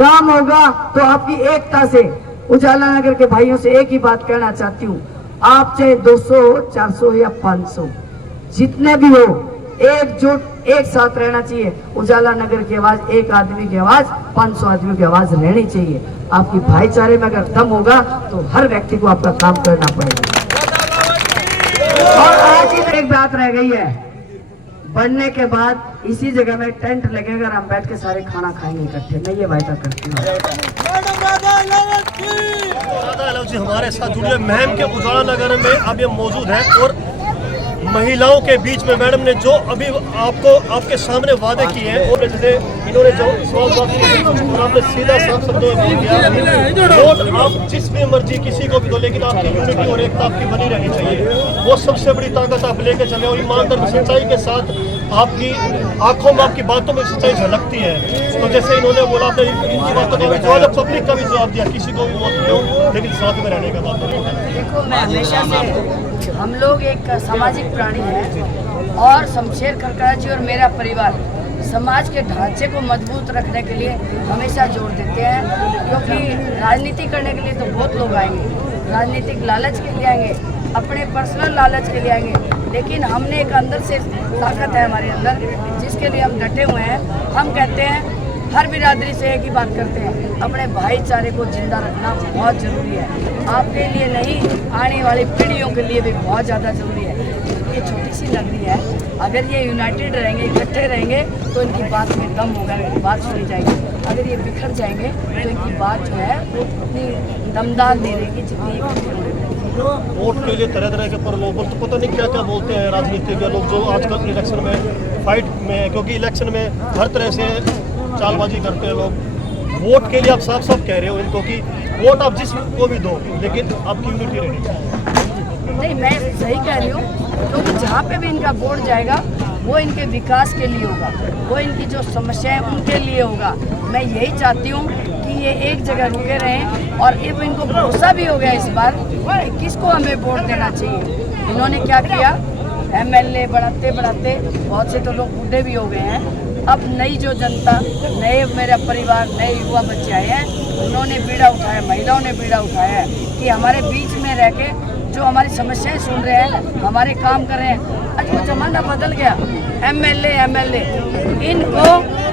काम होगा तो आपकी एकता से। उजाला नगर के भाइयों से एक ही बात कहना चाहती हूँ, आप चाहे 200 हो, 400 या 500 जितने भी हो, एकजुट एक साथ रहना चाहिए। उजाला नगर की आवाज एक आदमी की आवाज 500 आदमियों की आवाज रहनी चाहिए। आपकी भाईचारे में अगर दम होगा तो हर व्यक्ति को आपका काम करना पड़ेगा। और आज ही एक बात रह गई है, बनने के बाद इसी जगह में टेंट लगेगा, हम बैठ के सारे खाना खाएंगे इकट्ठे। मैं ये वायदा करती हूँ। हमारे साथ जुड़े महम के उजाला नगर में अब ये मौजूद है और महिलाओं के बीच में मैडम ने जो अभी आपके सामने वादे किए हैं और जैसे इन्होंने जो आपने सीधा साफ शब्दों में दिया, वोट आप जिस भी मर्जी किसी को भी दो, लेकिन आपकी यूनिटी और एकता आपकी बनी रहनी चाहिए। वो सबसे बड़ी ताकत आप लेके चले और ईमानदारी सच्चाई के साथ आपकी आंखों में, आपकी बातों में सच्चाई झलकती है। तो जैसे इन्होंने बोला, आपने इनकी बातों का भी जवाब, पब्लिक का भी जवाब दिया, किसी को भी वोट दो लेकिन साथ में रहने का बात करें। देखो, मैं हमेशा से, हम लोग एक सामाजिक प्राणी हैं और शमशेर खरकरा जी और मेरा परिवार समाज के ढांचे को मजबूत रखने के लिए हमेशा जोर देते हैं, क्योंकि राजनीति करने के लिए तो बहुत लोग आएंगे, राजनीतिक लालच के लिए आएंगे, अपने पर्सनल लालच के लिए आएंगे, लेकिन हमने एक अंदर से ताकत है हमारे अंदर जिसके लिए हम डटे हुए हैं। हम कहते हैं, हर बिरादरी से एक ही बात करते हैं, अपने भाईचारे को जिंदा रखना बहुत ज़रूरी है। आपके लिए नहीं, आने वाली पीढ़ियों के लिए भी बहुत ज़्यादा ज़रूरी है। ये छोटी सी नगरी है, अगर ये यूनाइटेड रहेंगे, इकट्ठे रहेंगे तो इनकी बात में दम होगा, इनकी बात सुनी जाएगी। अगर ये बिखर जाएंगे तो इनकी बात जो है वो उतनी दमदार नहीं रहेगी जितनी। वोट के लिए तरह तरह के प्रलोभन, तो पता नहीं क्या क्या बोलते हैं राजनीति के लोग जो आजकल इलेक्शन में फाइट में है, क्योंकि इलेक्शन में हर तरह से चालबाजी करते हैं लोग। वोट के लिए आप साफ साफ कह रहे हो इनको कि वोट आप जिसको भी दो लेकिन आपकी यूनिटी रहनी चाहिए। नहीं, मैं सही कह रही हूँ, क्योंकि जहाँ पे भी इनका वोट जाएगा वो इनके विकास के लिए होगा, वो इनकी जो समस्या है उनके लिए होगा। मैं यही चाहती हूँ कि ये एक जगह रुके रहें और अब इनको भरोसा भी हो गया इस बार कि किसको हमें वोट देना चाहिए। इन्होंने क्या किया, MLA बढ़ाते बढ़ाते बहुत से तो लोग बूढ़े भी हो गए हैं। अब नई जो जनता, नए मेरा परिवार, नए युवा बच्चे आए हैं, उन्होंने बीड़ा उठाया, महिलाओं ने बीड़ा उठाया है कि हमारे बीच में रह के जो हमारी समस्याएं सुन रहे हैं, हमारे काम कर रहे हैं। आज वो जमाना बदल गया, MLA इनको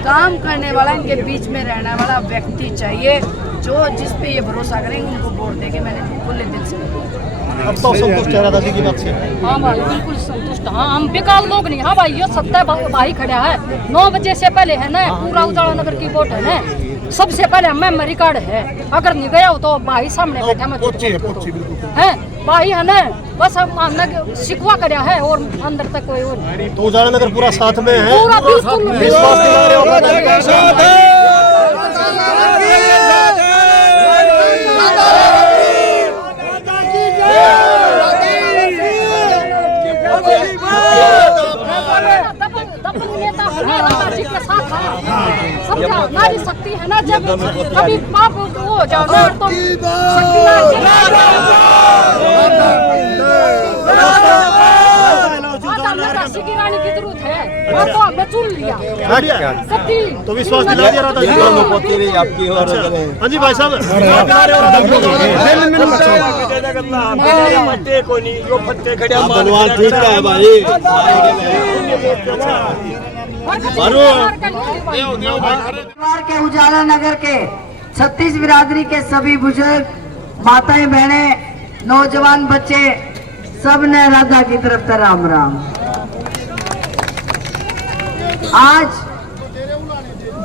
काम करने वाला, इनके बीच में रहने वाला व्यक्ति चाहिए जो जिस पे ये भरोसा करेंगे उनको वोट देंगे। मैंने खुले दिल से अब तो संतुष्ट है दादी की बात से? हाँ भाई, बिल्कुल संतुष्ट। हाँ, हम बेकार लोग नहीं। हाँ भाई, ये सत्ता भाई खड़ा है 9 बजे से पहले है ना, पूरा उजाला नगर की वोट है ना, सबसे पहले हमें रिकॉर्ड है। अगर नहीं गया हो तो भाई सामने बैठा है भाई है ना, बस हम शिकवा कराया है और अंदर तक कोई और। तो उजाला नगर पूरा साथ में है, पूरा बिल्कुल विश्वास दिला रहे हो? नारी शक्ति है ना, जब कभी पाप हो जाओ ना तो शक्ति रानी की जरूरत है, तो हमें चुन लिया। तो विश्वास दिला दिया आपकी। हाँ जी भाई साहब, के उजाला नगर के 36 बिरादरी के सभी बुजुर्ग, माताएं, बहनें, नौजवान बच्चे, सब ने राधा की तरफ से राम राम। आज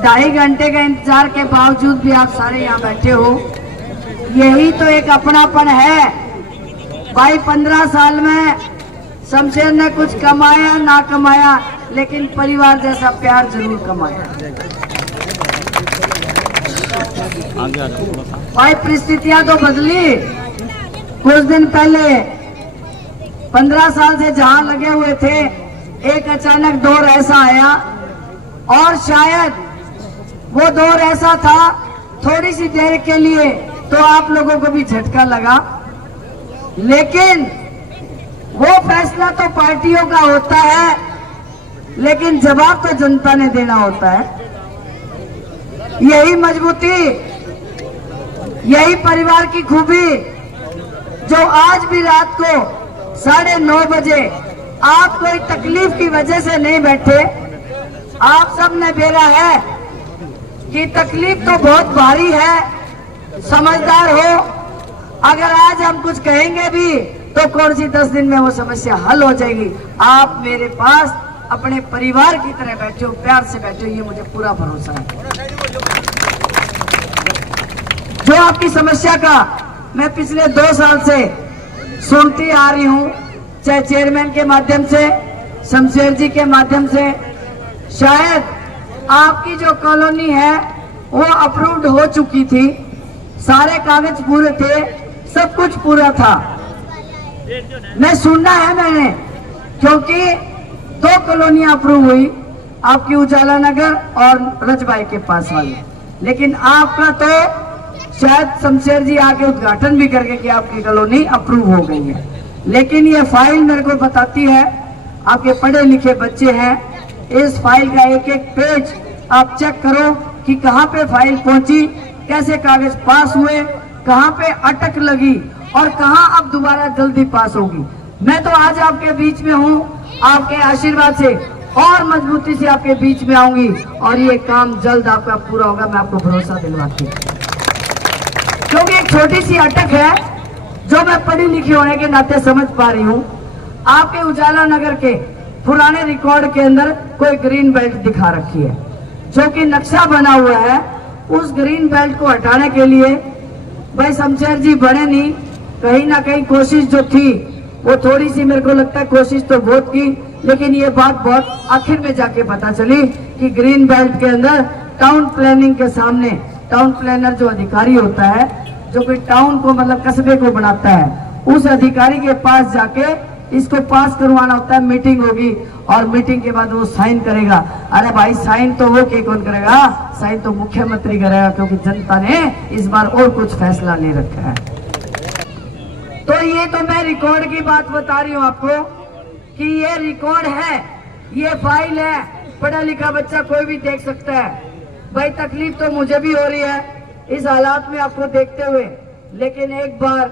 2.5 घंटे का इंतजार के बावजूद भी आप सारे यहाँ बैठे हो, यही तो एक अपनापन है भाई। 15 साल में शमशेर ने कुछ कमाया ना कमाया, लेकिन परिवार जैसा प्यार जरूर कमाया भाई। परिस्थितियां तो बदली। कुछ दिन पहले 15 साल से जहां लगे हुए थे, एक अचानक दौर ऐसा आया, और शायद वो दौर ऐसा था थोड़ी सी देर के लिए तो आप लोगों को भी झटका लगा, लेकिन वो फैसला तो पार्टियों का होता है, लेकिन जवाब तो जनता ने देना होता है। यही मजबूती, यही परिवार की खूबी, जो आज भी रात को 9:30 बजे आप कोई तकलीफ की वजह से नहीं बैठे। आप सब ने बेरा है कि तकलीफ तो बहुत भारी है, समझदार हो। अगर आज हम कुछ कहेंगे भी तो कौन सी 10 दिन में वो समस्या हल हो जाएगी। आप मेरे पास अपने परिवार की तरह बैठे हो, प्यार से बैठे हो, ये मुझे पूरा भरोसा है। जो आपकी समस्या का मैं पिछले 2 साल से सुनती आ रही हूं, चाहे चेयरमैन के माध्यम से, शमशेर जी के माध्यम से, शायद आपकी जो कॉलोनी है वो अप्रूव्ड हो चुकी थी, सारे कागज पूरे थे, सब कुछ पूरा था। मैं सुनना है मैंने, क्योंकि 2 कॉलोनियां अप्रूव हुई, आपकी उजाला नगर और रजबाई के पास वाली, लेकिन आपका तो शायद शमशेर जी आके उद्घाटन भी करके कि आपकी कॉलोनी अप्रूव हो गई है। लेकिन ये फाइल मेरे को बताती है, आपके पढ़े लिखे बच्चे हैं, इस फाइल का एक एक पेज आप चेक करो कि कहाँ पे फाइल पहुंची, कैसे कागज पास हुए, कहाँ पे अटक लगी और कहाँ अब दोबारा जल्दी पास होगी। मैं तो आज आपके बीच में हूँ, आपके आशीर्वाद से और मजबूती से आपके बीच में आऊंगी और ये काम जल्द आपका पूरा होगा, मैं आपको भरोसा दिलवाती हूँ। क्योंकि एक छोटी सी अटक है जो मैं पढ़ी लिखी होने के नाते समझ पा रही हूँ। आपके उजाला नगर के पुराने रिकॉर्ड के अंदर कोई ग्रीन बेल्ट दिखा रखी है, जो कि नक्शा बना हुआ है। उस ग्रीन बेल्ट को हटाने के लिए भाई शमशेर जी बने नहीं, कहीं ना कहीं कोशिश जो थी वो थोड़ी सी, मेरे को लगता है कोशिश तो बहुत की, लेकिन ये बात बहुत आखिर में जाके पता चली कि ग्रीन बेल्ट के अंदर टाउन प्लानिंग के सामने टाउन प्लानर जो अधिकारी होता है, जो कि टाउन को मतलब कस्बे को बनाता है, उस अधिकारी के पास जाके इसको पास करवाना होता है। मीटिंग होगी और मीटिंग के बाद वो साइन करेगा। अरे भाई साइन तो वो के कौन करेगा, साइन तो मुख्यमंत्री करेगा, क्योंकि जनता ने इस बार और कुछ फैसला नहीं रखा है। तो ये तो मैं रिकॉर्ड की बात बता रही हूँ आपको कि ये रिकॉर्ड है, ये फाइल है, पढ़ा लिखा बच्चा कोई भी देख सकता है। भाई तकलीफ तो मुझे भी हो रही है इस हालात में आपको देखते हुए, लेकिन एक बार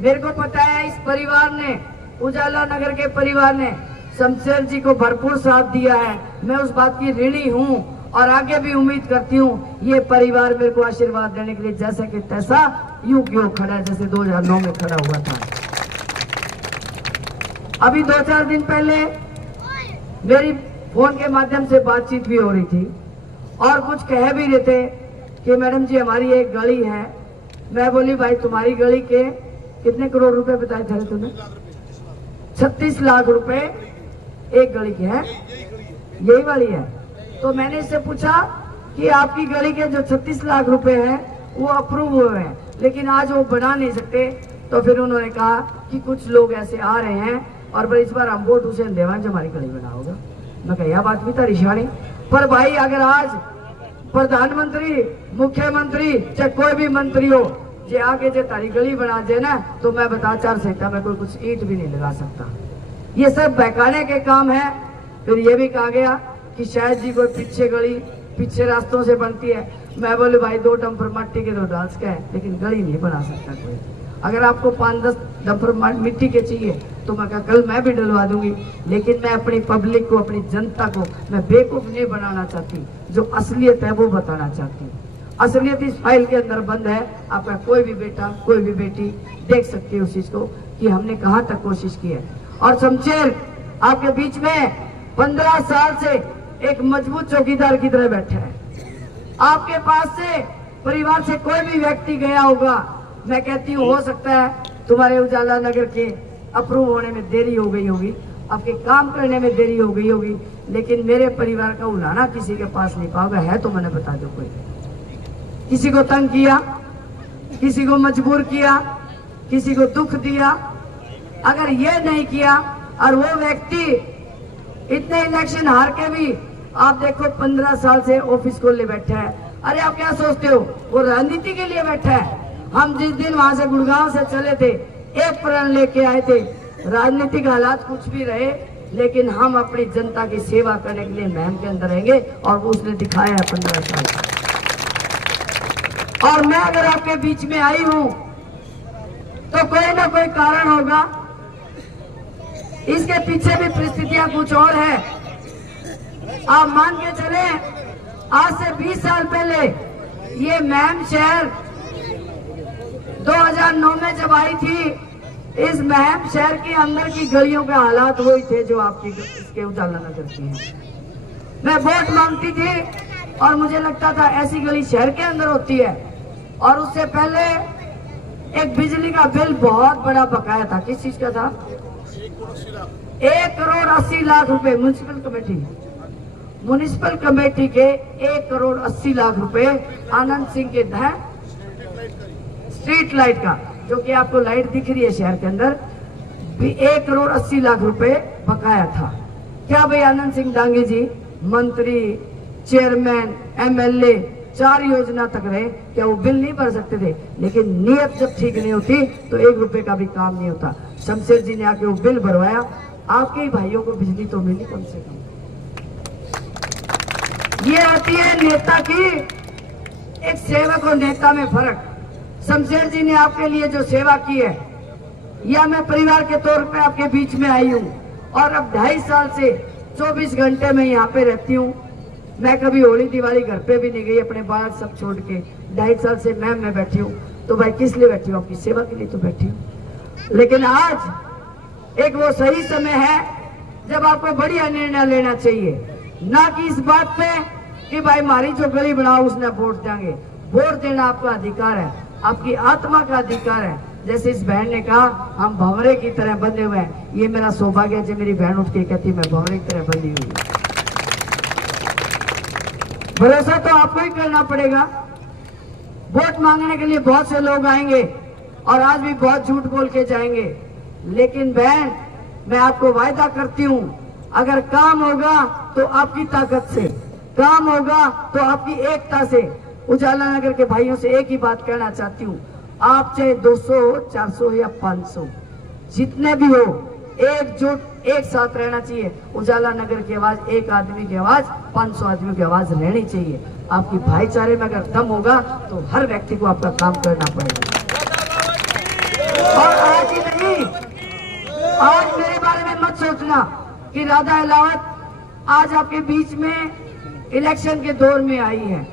मेरे को पता है इस परिवार ने, उजाला नगर के परिवार ने शमशेर जी को भरपूर साथ दिया है। मैं उस बात की ऋणी हूँ और आगे भी उम्मीद करती हूँ ये परिवार मेरे को आशीर्वाद देने के लिए जैसा कि तैसा यूं क्यों खड़ा है, जैसे 2009 में खड़ा हुआ था। अभी 2-4 दिन पहले मेरी फोन के माध्यम से बातचीत भी हो रही थी और कुछ कह भी रहे थे कि मैडम जी हमारी एक गली है। मैं बोली भाई तुम्हारी गली के कितने करोड़ रुपए बताए थे तुमने? 36 लाख रुपए एक गली के है, यही वाली है। तो मैंने इससे पूछा कि आपकी गली के जो 36 लाख रुपए हैं वो अप्रूव हुए हैं, लेकिन आज वो बना नहीं सकते। तो फिर उन्होंने कहा कि कुछ लोग ऐसे आ रहे हैं और इस बार हम वोट उसे देवा जो हमारी गली बना होगा। मैं कहा यह बात भी था रिशानी, पर भाई अगर आज प्रधानमंत्री, मुख्यमंत्री, चाहे कोई भी मंत्री हो, जे आगे जे तारी गली बना दे ना, तो मैं बता चार सकता, मैं कोई कुछ ईंट भी नहीं लगा सकता। ये सब बहकाने के काम है। फिर ये भी कहा गया कि शायद जी कोई पीछे गली पीछे रास्तों से बनती है। मैं बोले भाई 2 डंपर मिट्टी के 2 डाल के है, लेकिन गली नहीं बना सकता कोई। अगर आपको 5-10 डंपर मिट्टी के चाहिए तो मैं कहा कल मैं भी डलवा दूंगी, लेकिन मैं अपनी पब्लिक को, अपनी जनता को मैं बेवकूफ नहीं बनाना चाहती, जो असलियत है वो बताना चाहती हूँ। असलियत इस फाइल के अंदर बंद है। आपका कोई भी बेटा, कोई भी बेटी देख सकती है उस चीज को कि हमने कहाँ तक कोशिश की है। और शमशेर आपके बीच में 15 साल से एक मजबूत चौकीदार की तरह बैठा है। आपके पास से, परिवार से कोई भी व्यक्ति गया होगा, मैं कहती हूँ हो सकता है तुम्हारे उजाला नगर के अप्रूव होने में देरी हो गई होगी, आपके काम करने में देरी हो गई होगी, लेकिन मेरे परिवार का उलाना किसी के पास नहीं पाओगे। है तो मैंने बता दो, कोई किसी को तंग किया, किसी को मजबूर किया, किसी को दुख दिया, अगर ये नहीं किया और वो व्यक्ति इतने इलेक्शन हार के भी आप देखो 15 साल से ऑफिस खोले बैठा है। अरे आप क्या सोचते हो वो राजनीति के लिए बैठा है? हम जिस दिन वहां से गुड़गांव से चले थे, एक प्रण लेके आए थे, राजनीतिक हालात कुछ भी रहे, लेकिन हम अपनी जनता की सेवा करने के लिए महम के अंदर रहेंगे, और वो उसने दिखाया है 15 साल। और मैं अगर आपके बीच में आई हूं तो कोई ना कोई कारण होगा। इसके पीछे भी परिस्थितियां कुछ और है। आप मान के चले, आज से 20 साल पहले ये महम शहर 2009 में जब आई थी, इस महम शहर के अंदर की गलियों के हालात वही थे जो आपकी इसके उजाला नगर की हैं। मैं वोट मांगती थी और मुझे लगता था ऐसी गली शहर के अंदर होती है। और उससे पहले एक बिजली का बिल बहुत बड़ा बकाया था। किस चीज का था? 1 करोड़ 80 लाख रुपए म्युनिसिपल कमेटी के 1 करोड़ 80 लाख रुपए आनंद सिंह के है स्ट्रीट लाइट का, जो कि आपको लाइट दिख रही है शहर के अंदर, भी 1 करोड़ 80 लाख रुपए बकाया था। क्या भाई आनंद सिंह डांगे जी मंत्री, चेयरमैन, एमएलए 4 योजना तक रहे, क्या वो बिल नहीं भर सकते थे? लेकिन नीयत जब ठीक नहीं होती तो 1 रुपए का भी काम नहीं होता। शमशेर जी ने आके वो बिल भरवाया, आपके ही भाइयों को बिजली तो मिली कम से कम। ये होती है नेता की, एक सेवक और नेता में फर्क। शमशेर जी ने आपके लिए जो सेवा की है, या मैं परिवार के तौर पे आपके बीच में आई हूँ और अब 2.5 साल से 24 घंटे में यहाँ पे रहती हूँ। मैं कभी होली दिवाली घर पे भी नहीं गई, अपने बाहर सब छोड़ के 2.5 साल से मैं बैठी हूँ। तो भाई किस लिए बैठी हूँ? आपकी सेवा के लिए तो बैठी हूँ। लेकिन आज एक वो सही समय है जब आपको बढ़िया निर्णय लेना चाहिए, ना कि इस बात पे कि भाई हमारी जो गली बनाओ उसने वोट देंगे। वोट देना आपका अधिकार है, आपकी आत्मा का अधिकार है। जैसे इस बहन ने कहा हम भंवरे की तरह बंधे हुए हैं, ये मेरा सौभाग्य है जो मेरी बहन उठ के कहती मैं भंवरे की तरह बंधी हुई हूँ। भरोसा तो आपको ही करना पड़ेगा। वोट मांगने के लिए बहुत से लोग आएंगे और आज भी बहुत झूठ बोल के जाएंगे, लेकिन बहन मैं आपको वायदा करती हूँ, अगर काम होगा तो आपकी ताकत से, काम होगा तो आपकी एकता से। उजाला नगर के भाइयों से एक ही बात कहना चाहती हूँ, आप चाहे 200, 400 या 500 जितने भी हो, एकजुट एक साथ रहना चाहिए। उजाला नगर की आवाज एक आदमी की आवाज 500 आदमियों की आवाज रहनी चाहिए। आपकी भाईचारे में अगर दम होगा तो हर व्यक्ति को आपका काम करना पड़ेगा। और आज ही नहीं, आज मेरे बारे में मत सोचना कि राधा अलावत आज आपके बीच में इलेक्शन के दौर में आई है।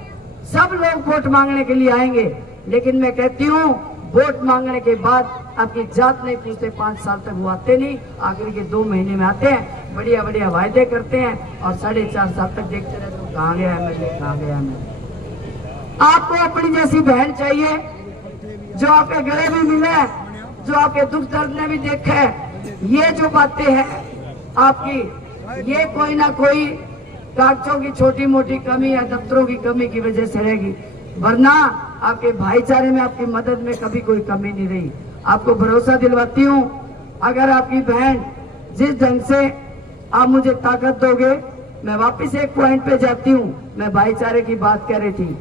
सब लोग वोट मांगने के लिए आएंगे, लेकिन मैं कहती हूँ वोट मांगने के बाद आपकी जात नहीं पूछते। 5 साल तक वो आते नहीं, आखिर के 2 महीने में आते हैं, बढ़िया बढ़िया वायदे करते हैं और 4.5 साल तक देखते रहते हो कहाँ गया एमएलए, कहाँ गया एमएलए। आपको अपनी जैसी बहन चाहिए जो आपके गले भी मिले, जो आपके दुख दर्द ने भी देखा है। ये जो बातें हैं आपकी, ये कोई ना कोई कागजों की छोटी मोटी कमी या दफ्तरों की कमी की वजह से रहेगी, वरना आपके भाईचारे में, आपकी मदद में कभी कोई कमी नहीं रही। आपको भरोसा दिलवाती हूँ, अगर आपकी बहन जिस ढंग से आप मुझे ताकत दोगे, मैं वापस एक पॉइंट पे जाती हूँ। मैं भाईचारे की बात कर रही थी,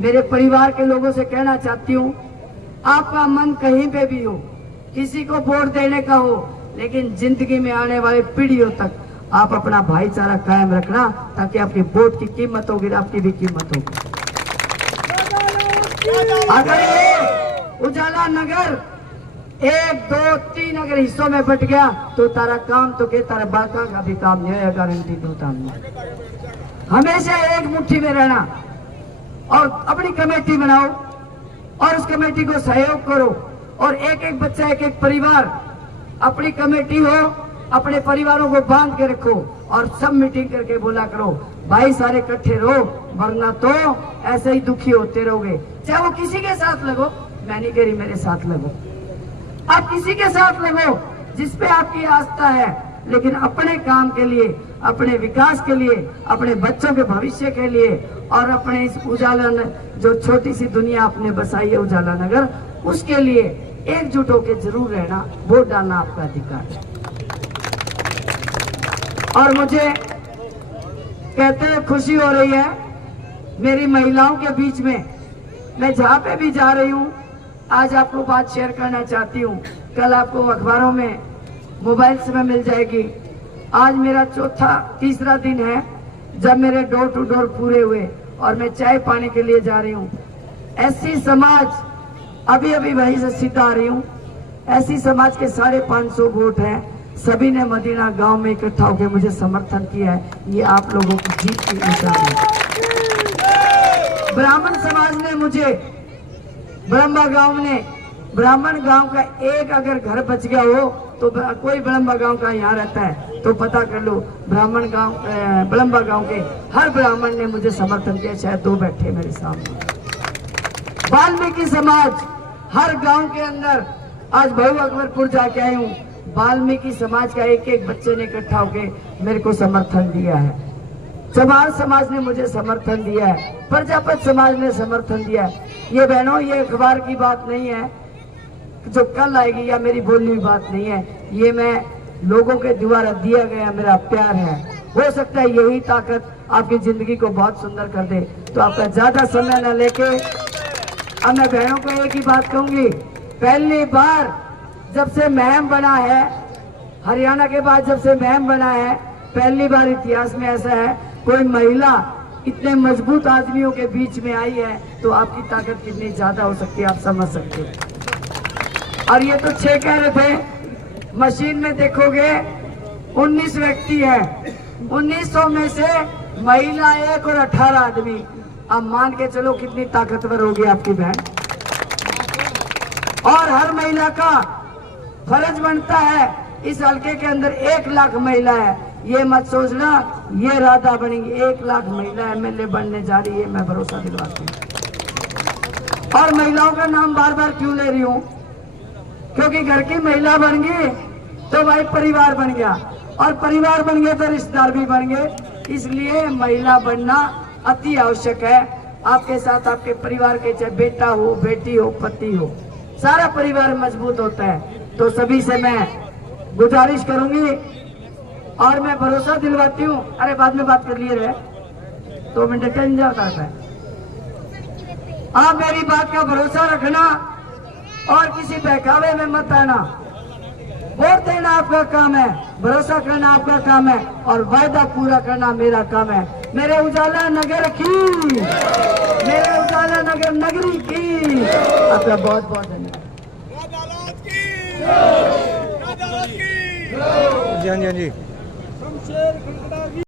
मेरे परिवार के लोगों से कहना चाहती हूँ, आपका मन कहीं पे भी हो, किसी को वोट देने का हो, लेकिन जिंदगी में आने वाले पीढ़ियों तक आप अपना भाईचारा कायम रखना, ताकि आपके वोट की कीमत होगी, आपकी भी कीमत होगी। अगर ये उजाला नगर 1, 2, 3 अगर हिस्सों में बट गया तो तारा काम तो के तारा बाका का भी काम नहीं है, गारंटी दूंगा मैं। हमेशा एक मुट्ठी में रहना और अपनी कमेटी बनाओ और उस कमेटी को सहयोग करो, और एक एक बच्चा, एक एक परिवार, अपनी कमेटी हो, अपने परिवारों को बांध के रखो और सब मीटिंग करके बोला करो भाई सारे इकट्ठे रहो, वरना तो ऐसे ही दुखी होते रहोगे। चाहे वो किसी के साथ लगो, मैं नहीं कह रही मेरे साथ लगो, आप किसी के साथ लगो जिसपे आपकी आस्था है, लेकिन अपने काम के लिए, अपने विकास के लिए, अपने बच्चों के भविष्य के लिए और अपने इस उजाला जो छोटी सी दुनिया आपने बसाई है उजाला नगर, उसके लिए एकजुट होकर जरूर रहना। वोट डालना आपका अधिकार है। और मुझे कहते हुए खुशी हो रही है, मेरी महिलाओं के बीच में मैं जहाँ पे भी जा रही हूँ, आज आपको बात शेयर करना चाहती हूँ। कल आपको अखबारों में, मोबाइल से मिल जाएगी। आज मेरा तीसरा दिन है जब मेरे डोर टू डोर पूरे हुए और मैं चाय पानी के लिए जा रही हूँ। ऐसी समाज, अभी अभी वहीं से सीधा आ रही हूँ, ऐसी समाज के 550 वोट हैं, सभी ने मदीना गांव में इकट्ठा होकर मुझे समर्थन किया है। ये आप लोगों की जीत की निशानी है। ब्राह्मण समाज ने मुझे, ब्रह्मा गांव ने, ब्राह्मण गांव का एक अगर घर बच गया हो तो कोई ब्रह्मा गांव का यहाँ रहता है तो पता कर लो, ब्राह्मण गांव, ब्रह्मा गांव के हर ब्राह्मण ने मुझे समर्थन किया। शायद 2 बैठे मेरे सामने। वाल्मीकि समाज हर गांव के अंदर, आज बहु अकबरपुर जाके आई हूँ, वाल्मीकि समाज का एक एक बच्चे ने इकट्ठा होकर मेरे को समर्थन दिया है। चमार समाज ने मुझे समर्थन दिया है, प्रजापति समाज ने समर्थन दिया है। ये बहनों, ये अखबार की बात नहीं है जो कल आएगी, या मेरी बोली हुई बात नहीं है, ये मैं लोगों के द्वारा दिया गया मेरा प्यार है। हो सकता है यही ताकत आपकी जिंदगी को बहुत सुंदर कर दे। तो आपका ज्यादा समय न लेके अब मैं बहनों को एक ही बात कहूंगी, पहली बार जब से महम बना है, हरियाणा के बाद जब से महम बना है, पहली बार इतिहास में ऐसा है कोई महिला इतने मजबूत आदमियों के बीच में आई है, तो आपकी ताकत कितनी ज्यादा हो सकती है आप समझ सकते हो। और ये तो 6 कह रहे थे, मशीन में देखोगे 19 व्यक्ति है, 1900 में से महिला 1 और 18 आदमी। अब मान के चलो कितनी ताकतवर होगी आपकी बहन। और हर महिला का फर्ज बनता है, इस हल्के के अंदर 1 लाख महिला है। ये मत सोचना ये राधा बनेगी, 1 लाख महिला एमएलए बनने जा रही है, मैं भरोसा दिलवाती हूँ। और महिलाओं का नाम बार बार क्यों ले रही हूँ, क्योंकि घर की महिला बन गई तो भाई परिवार बन गया, और परिवार बन गए तो रिश्तेदार भी बन गए। इसलिए महिला बनना अति आवश्यक है। आपके साथ आपके परिवार के, चाहे बेटा हो, बेटी हो, पति हो, सारा परिवार मजबूत होता है। तो सभी से मैं गुजारिश करूंगी और मैं भरोसा दिलवाती हूँ। अरे बाद में बात कर लिए रहे, 2 मिनट टन जाता है। आप मेरी बात का भरोसा रखना और किसी बहकावे में मत आना। वोट देना आपका काम है, भरोसा करना आपका काम है, और वायदा पूरा करना मेरा काम है। मेरे उजाला नगर की, मेरे उजाला नगर नगरी की आपका बहुत बहुत धन्यवाद। हाँ जी।